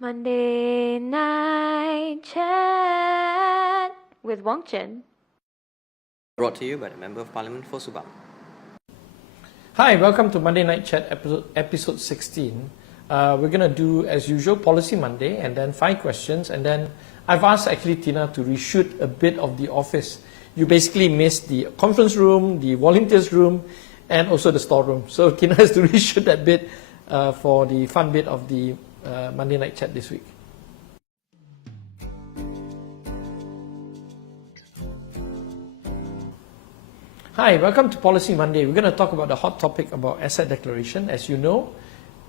Monday Night Chat with Wong Chen. Brought to you by the Member of Parliament for Subang. Hi, welcome to Monday Night Chat episode 16. We're going to do, as usual, Policy Monday and then 5 questions. And then I've asked actually Tina to reshoot a bit of the office. You basically missed the conference room, the volunteers room, and also the storeroom. So Tina has to reshoot that bit for the fun bit of the Monday Night Chat this week. Hi, welcome to Policy Monday. We're going to talk about the hot topic about asset declaration. As you know,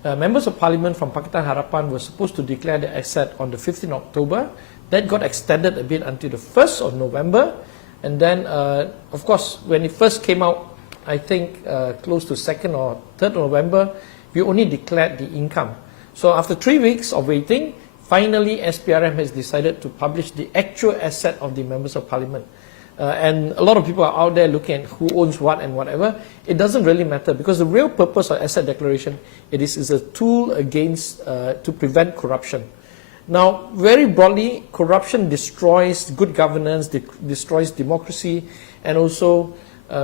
members of parliament from Pakatan Harapan were supposed to declare the asset on the 15th October. That got extended a bit until the 1st of November. And then, of course, when it first came out, I think close to 2nd or 3rd November, we only declared the income. So after 3 weeks of waiting, finally SPRM has decided to publish the actual asset of the members of parliament. And a lot of people are out there looking at who owns what and whatever. It doesn't really matter because the real purpose of asset declaration, it is a tool against, to prevent corruption. Now, very broadly, corruption destroys good governance, destroys democracy, and also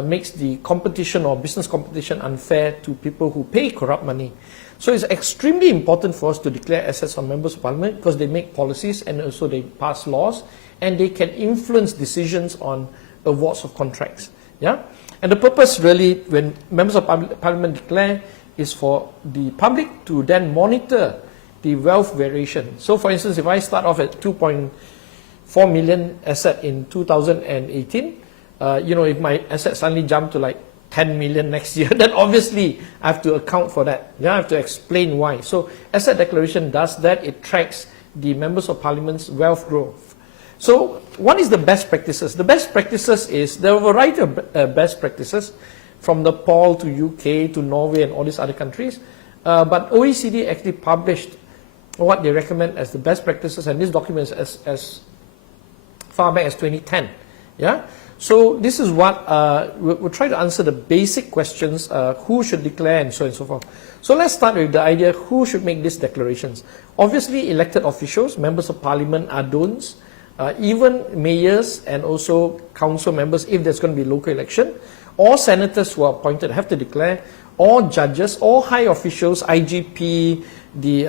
makes the competition or business competition unfair to people who pay corrupt money. So it's extremely important for us to declare assets on members of parliament because they make policies and also they pass laws and they can influence decisions on awards of contracts. Yeah? And the purpose really, when members of parliament declare, is for the public to then monitor the wealth variation. So for instance, if I start off at 2.4 million asset in 2018, if my asset suddenly jump to like 10 million next year, then obviously I have to account for that. Yeah, I have to explain why. So asset declaration does that. It tracks the members of parliament's wealth growth. So what is the best practices? The best practices is, there are a variety of best practices from Nepal to UK to Norway and all these other countries. But OECD actually published what they recommend as the best practices, and this document is as far back as 2010. Yeah? So this is what, we'll try to answer the basic questions, who should declare and so on and so forth. So let's start with the idea, who should make these declarations? Obviously elected officials, members of parliament are don'ts, even mayors and also council members if there's going to be local election, or senators who are appointed have to declare, or judges, or high officials, IGP, the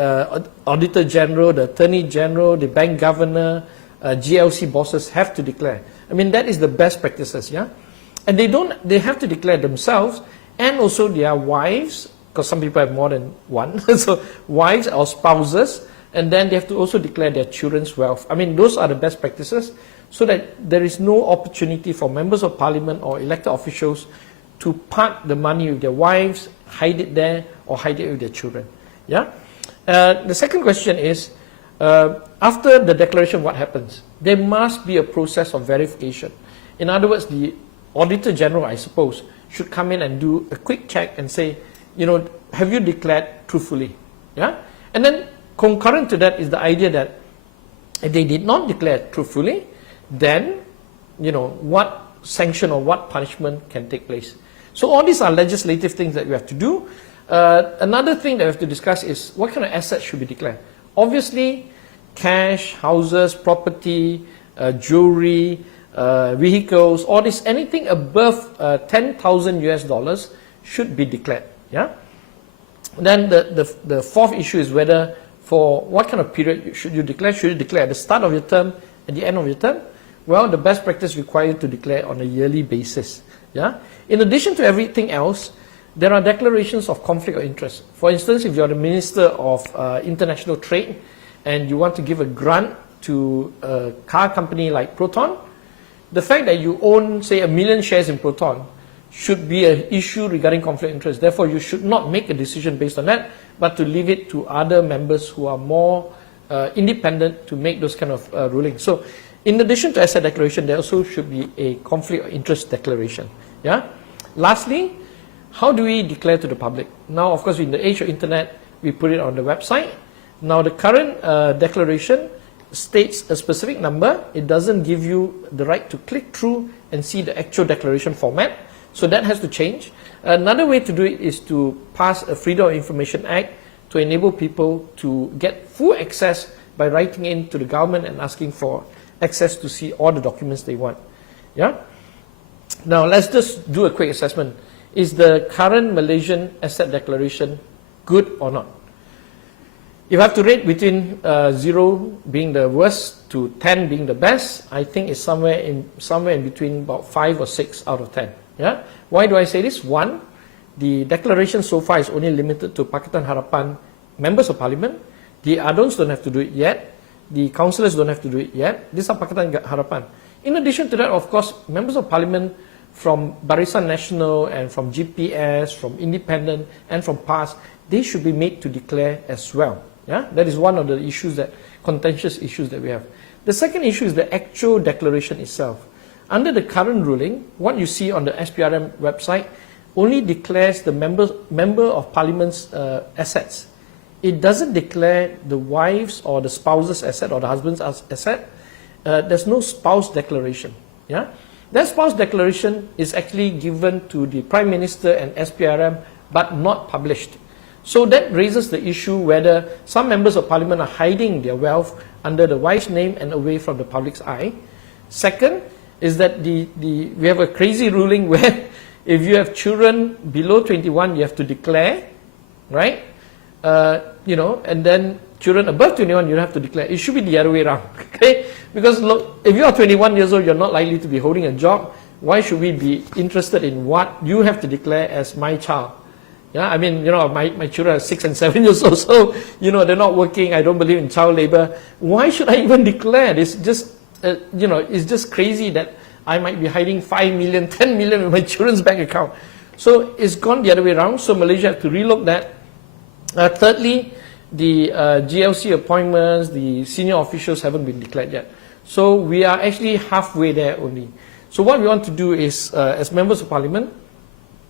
Auditor General, the Attorney General, the Bank Governor, GLC bosses have to declare. I mean, that is the best practices, yeah? And they have to declare themselves and also their wives, because some people have more than one, so wives or spouses, and then they have to also declare their children's wealth. I mean, those are the best practices so that there is no opportunity for members of parliament or elected officials to park the money with their wives, hide it there, or hide it with their children, yeah? The second question is, after the declaration, what happens? There must be a process of verification. In other words, the Auditor General, I suppose, should come in and do a quick check and say, have you declared truthfully? Yeah? And then concurrent to that is the idea that if they did not declare truthfully, then, what sanction or what punishment can take place. So all these are legislative things that we have to do. Another thing that we have to discuss is what kind of assets should be declared. Obviously, cash, houses, property, jewelry, vehicles, all this, anything above 10,000 US dollars should be declared. Yeah. Then the fourth issue is whether for what kind of period should you declare? Should you declare at the start of your term, at the end of your term? Well, the best practice requires you to declare on a yearly basis. Yeah. In addition to everything else, there are declarations of conflict of interest. For instance, if you're the Minister of International Trade and you want to give a grant to a car company like Proton, the fact that you own, say, 1 million shares in Proton should be an issue regarding conflict of interest. Therefore, you should not make a decision based on that, but to leave it to other members who are more independent to make those kind of rulings. So, in addition to asset declaration, there also should be a conflict of interest declaration. Yeah. Lastly, how do we declare to the public? Now, of course, in the age of internet, we put it on the website. Now, the current declaration states a specific number. It doesn't give you the right to click through and see the actual declaration format. So that has to change. Another way to do it is to pass a Freedom of Information Act to enable people to get full access by writing in to the government and asking for access to see all the documents they want. Yeah? Now, let's just do a quick assessment. Is the current Malaysian asset declaration good or not? If I have to rate between 0 being the worst to 10 being the best, I think it's somewhere in between about 5 or 6 out of 10. Yeah? Why do I say this? One, the declaration so far is only limited to Pakatan Harapan members of parliament. The Adons don't have to do it yet. The councillors don't have to do it yet. These are Pakatan Harapan. In addition to that, of course, members of parliament from Barisan Nasional and from GPS, from Independent and from PAS, they should be made to declare as well. Yeah? That is one of the issues contentious issues that we have. The second issue is the actual declaration itself. Under the current ruling, what you see on the SPRM website only declares the member of parliament's assets. It doesn't declare the wife's or the spouse's asset or the husband's asset. There's no spouse declaration. Yeah? That spouse declaration is actually given to the Prime Minister and SPRM but not published. So that raises the issue whether some members of parliament are hiding their wealth under the wife's name and away from the public's eye. Second is that we have a crazy ruling where if you have children below 21, you have to declare, right? And then children above 21, you have to declare. It should be the other way around, okay? Because look, if you are 21 years old, you're not likely to be holding a job. Why should we be interested in what you have to declare as my child? Yeah, I mean, my children are 6 and 7 years old, so, they're not working. I don't believe in child labor. Why should I even declare? It's just, it's just crazy that I might be hiding 5 million, 10 million in my children's bank account. So it's gone the other way around. So Malaysia have to relook that. Thirdly, the GLC appointments, the senior officials haven't been declared yet. So we are actually halfway there only. So what we want to do is, as members of parliament,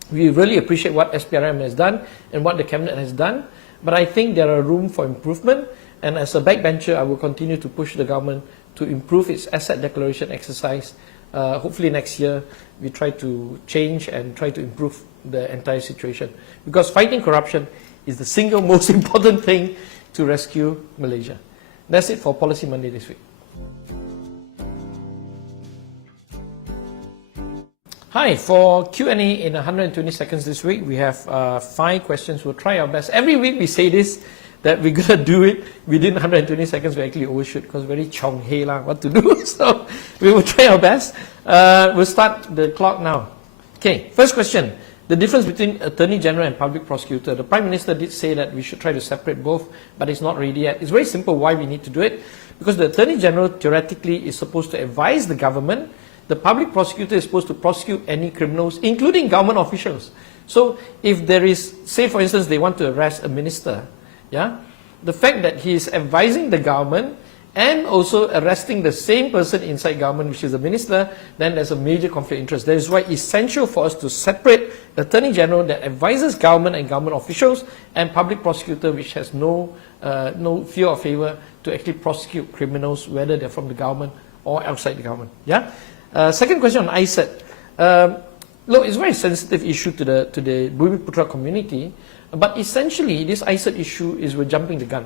we really appreciate what SPRM has done and what the cabinet has done, but I think there are room for improvement, and as a backbencher, I will continue to push the government to improve its asset declaration exercise. Hopefully next year, we try to change and try to improve the entire situation, because fighting corruption is the single most important thing to rescue Malaysia. That's it for Policy Monday this week. Hi, for Q&A in 120 seconds this week, we have 5 questions. We'll try our best. Every week we say this, that we're going to do it within 120 seconds. We actually overshoot because very chong hei lah, what to do. So we will try our best. We'll start the clock now. Okay, first question. The difference between Attorney General and Public Prosecutor. The Prime Minister did say that we should try to separate both, but it's not ready yet. It's very simple why we need to do it. Because the Attorney General theoretically is supposed to advise the government. The Public Prosecutor is supposed to prosecute any criminals, including government officials. So if there is, say for instance, they want to arrest a minister, yeah, the fact that he is advising the government and also arresting the same person inside government, which is the minister, then there's a major conflict of interest. That is why it's essential for us to separate Attorney General that advises government and government officials and Public Prosecutor, which has no fear or favor to actually prosecute criminals, whether they're from the government or outside the government. Yeah. Second question on ISET. Look, it's a very sensitive issue to the Bumiputra community, but essentially this ISET issue is we're jumping the gun.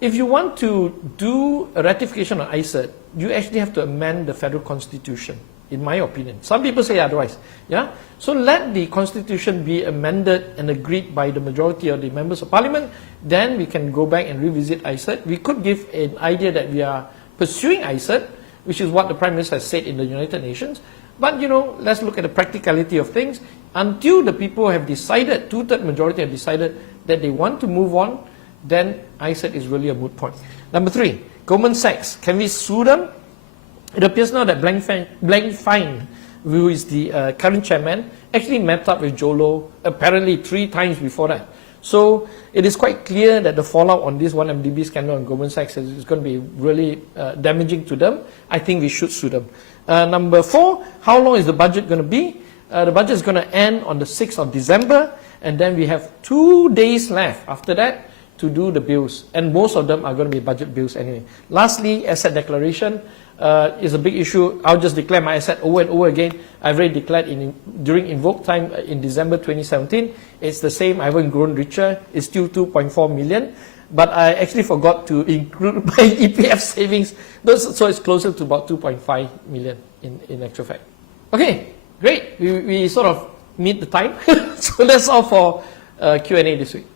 If you want to do a ratification on ISET, you actually have to amend the federal constitution, in my opinion. Some people say otherwise. Yeah? So let the constitution be amended and agreed by the majority of the members of parliament, then we can go back and revisit ISET. We could give an idea that we are pursuing ISET, which is what the Prime Minister has said in the United Nations. But, let's look at the practicality of things. Until the people have decided, 2/3 majority have decided that they want to move on, then ISET is really a moot point. Number 3, Goldman Sachs. Can we sue them? It appears now that Blank Fine, who is the current chairman, actually met up with Jolo apparently 3 times before that. So it is quite clear that the fallout on this 1MDB scandal on Goldman Sachs is going to be really damaging to them. I think we should sue them. Number 4, how long is the budget going to be? The budget is going to end on the 6th of December, and then we have 2 days left after that to do the bills, and most of them are going to be budget bills anyway. Lastly, asset declaration is a big issue. I'll just declare my asset over and over again. I've already declared during invoke time in December 2017. It's the same. I haven't grown richer. It's still 2.4 million. But I actually forgot to include my EPF savings, so it's closer to about 2.5 million in actual fact. Okay, great. We sort of meet the time. So that's all for Q&A this week.